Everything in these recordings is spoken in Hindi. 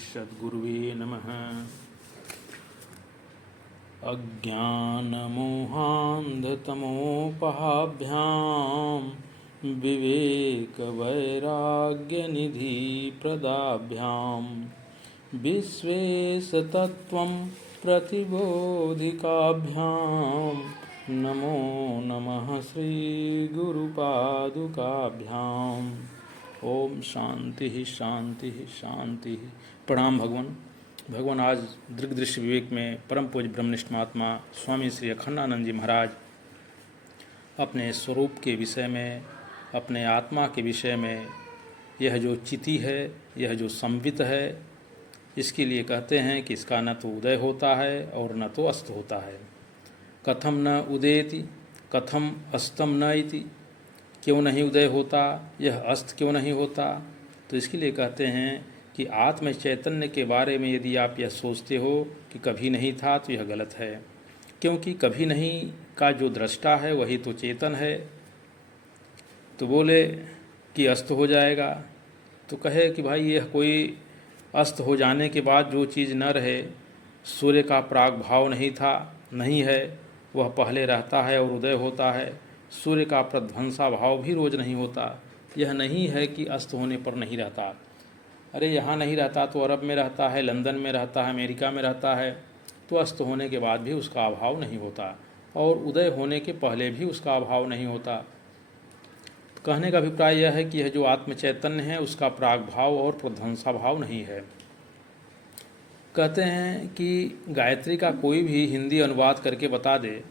सद्गुरुवे नमः। अज्ञानमोहान्धतमोपहाभ्यां विवेकवैराग्यनिधिप्रदाभ्यां विश्वेशतत्त्वं प्रतिबोधिकाभ्यां नमो नमः श्रीगुरुपादुकाभ्याम्। ओम शांति शांति शांति। प्रणाम भगवान। आज दृग्दृश्य विवेक में परम पूज्य ब्रह्मनिष्ठ महात्मा स्वामी श्री अखंडानंद जी महाराज अपने स्वरूप के विषय में, अपने आत्मा के विषय में, यह जो चिति है, यह जो संवित है, इसके लिए कहते हैं कि इसका न तो उदय होता है और न तो अस्त होता है। कथम न उदेति कथम अस्तम न इति, क्यों नहीं उदय होता, यह अस्त क्यों नहीं होता। तो इसके लिए कहते हैं कि आत्म चैतन्य के बारे में यदि आप यह सोचते हो कि कभी नहीं था तो यह गलत है, क्योंकि कभी नहीं का जो दृष्टा है वही तो चेतन है। तो बोले कि अस्त हो जाएगा, तो कहे कि भाई यह कोई अस्त हो जाने के बाद जो चीज़ न रहे, सूर्य का प्राग भाव नहीं था, नहीं है, वह पहले रहता है और उदय होता है। सूर्य का प्रध्वंसा भाव भी रोज नहीं होता। यह नहीं है कि अस्त होने पर नहीं रहता। अरे यहाँ नहीं रहता तो अरब में रहता है, लंदन में रहता है, अमेरिका में रहता है, तो अस्त होने के बाद भी उसका अभाव नहीं होता और उदय होने के पहले भी उसका अभाव नहीं होता। तो कहने का अभिप्राय यह है कि यह जो आत्म चैतन्य है उसका प्राग भाव और प्रध्वंसा भाव नहीं है। कहते हैं कि गायत्री का कोई भी हिंदी अनुवाद करके बता दे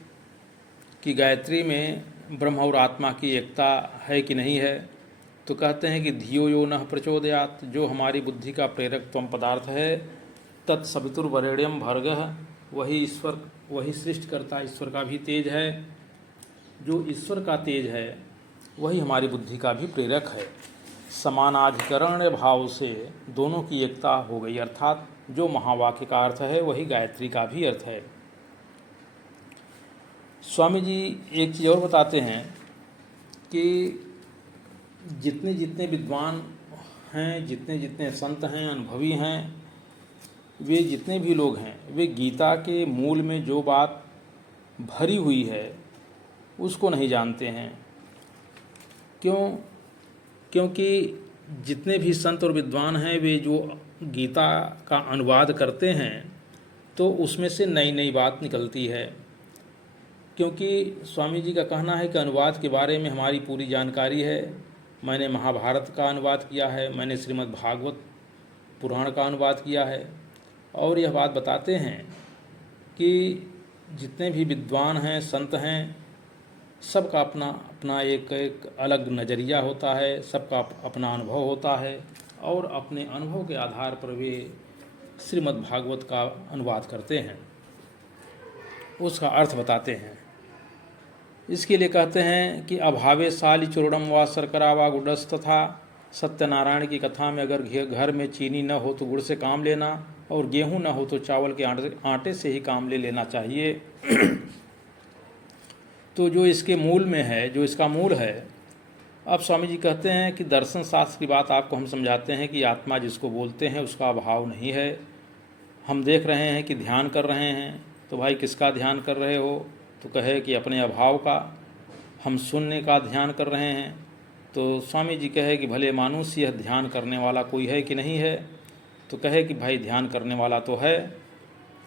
कि गायत्री में ब्रह्म और आत्मा की एकता है कि नहीं है, तो कहते हैं कि धियो यो नः प्रचोदयात्, जो हमारी बुद्धि का प्रेरक त्वम पदार्थ है, तत्सवितुर्वरेण्यम भर्गः, वही ईश्वर, वही सृष्टि करता ईश्वर का भी तेज है। जो ईश्वर का तेज है वही हमारी बुद्धि का भी प्रेरक है। समानाधिकरण भाव से दोनों की एकता हो गई, अर्थात जो महावाक्य का अर्थ है वही गायत्री का भी अर्थ है। स्वामी जी एक चीज़ और बताते हैं कि जितने जितने विद्वान हैं, जितने जितने संत हैं, अनुभवी हैं, वे जितने भी लोग हैं, वे गीता के मूल में जो बात भरी हुई है उसको नहीं जानते हैं। क्यों? क्योंकि जितने भी संत और विद्वान हैं वे जो गीता का अनुवाद करते हैं तो उसमें से नई नई बात निकलती है। क्योंकि स्वामी जी का कहना है कि अनुवाद के बारे में हमारी पूरी जानकारी है। मैंने महाभारत का अनुवाद किया है, मैंने श्रीमद् भागवत पुराण का अनुवाद किया है, और यह बात बताते हैं कि जितने भी विद्वान हैं, संत हैं, सबका अपना अपना एक अलग नज़रिया होता है, सबका अपना अनुभव होता है, और अपने अनुभव के आधार पर वे श्रीमद् भागवत का अनुवाद करते हैं, उसका अर्थ बताते हैं। इसके लिए कहते हैं कि अभावे साली चूर्णम व शर्करा व गुड़स्त था। सत्यनारायण की कथा में अगर घर में चीनी न हो तो गुड़ से काम लेना, और गेहूं न हो तो चावल के आटे से ही काम ले लेना चाहिए। तो जो इसके मूल में है, जो इसका मूल है, अब स्वामी जी कहते हैं कि दर्शन शास्त्र की बात आपको हम समझाते हैं कि आत्मा जिसको बोलते हैं उसका अभाव नहीं है। हम देख रहे हैं कि ध्यान कर रहे हैं, तो भाई किसका ध्यान कर रहे हो? तो कहे कि अपने अभाव का। हम शून्य का ध्यान कर रहे हैं, तो स्वामी जी कहे कि भले मानुष यह ध्यान करने वाला कोई है कि नहीं है? तो कहे कि भाई ध्यान करने वाला तो है।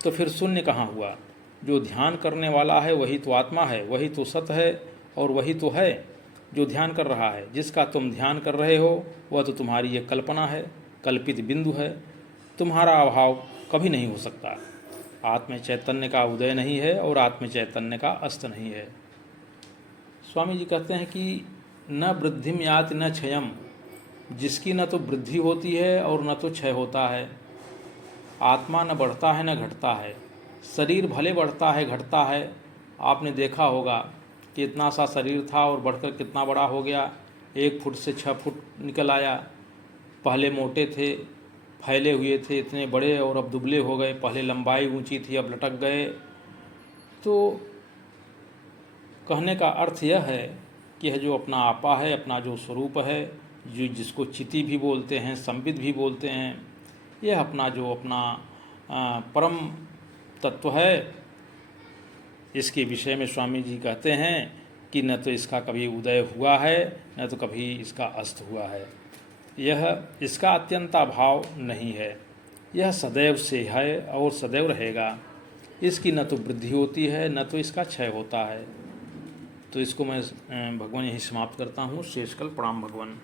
तो फिर शून्य कहाँ हुआ? जो ध्यान करने वाला है वही तो आत्मा है, वही तो सत है, और वही तो है जो ध्यान कर रहा है। जिसका तुम ध्यान कर रहे हो वह तो तुम्हारी एक कल्पना है, कल्पित बिंदु है। तुम्हारा अभाव कभी नहीं हो सकता। आत्म चैतन्य का उदय नहीं है और आत्म चैतन्य का अस्त नहीं है। स्वामी जी कहते हैं कि न वृद्धिम याति न क्षयम, जिसकी न तो वृद्धि होती है और न तो क्षय होता है। आत्मा न बढ़ता है न घटता है। शरीर भले बढ़ता है घटता है, आपने देखा होगा कि इतना सा शरीर था और बढ़कर कितना बड़ा हो गया, 1 फुट से 6 फुट निकल आया। पहले मोटे थे, फैले हुए थे, इतने बड़े, और अब दुबले हो गए। पहले लंबाई ऊंची थी, अब लटक गए। तो कहने का अर्थ यह है कि यह जो अपना आपा है, अपना जो स्वरूप है, जो जिसको चिति भी बोलते हैं, संवित भी बोलते हैं, यह अपना जो अपना परम तत्व है, इसके विषय में स्वामी जी कहते हैं कि न तो इसका कभी उदय हुआ है, न तो कभी इसका अस्त हुआ है। यह इसका अत्यंताभाव नहीं है, यह सदैव से है और सदैव रहेगा। इसकी न तो वृद्धि होती है, न तो इसका क्षय होता है। तो इसको मैं भगवान यही समाप्त करता हूँ। शेषकल प्रणाम भगवान।